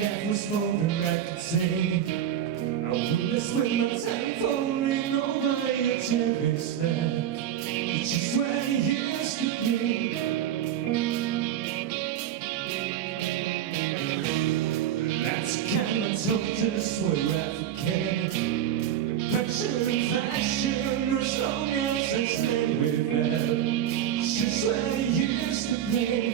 laugh was more than I could say. I wouldn't spend my time falling over your cherished love, which is where you used to be. That's the kind of talk just where I forget passion and fashion, as long as I stay with her. She's where you used to be.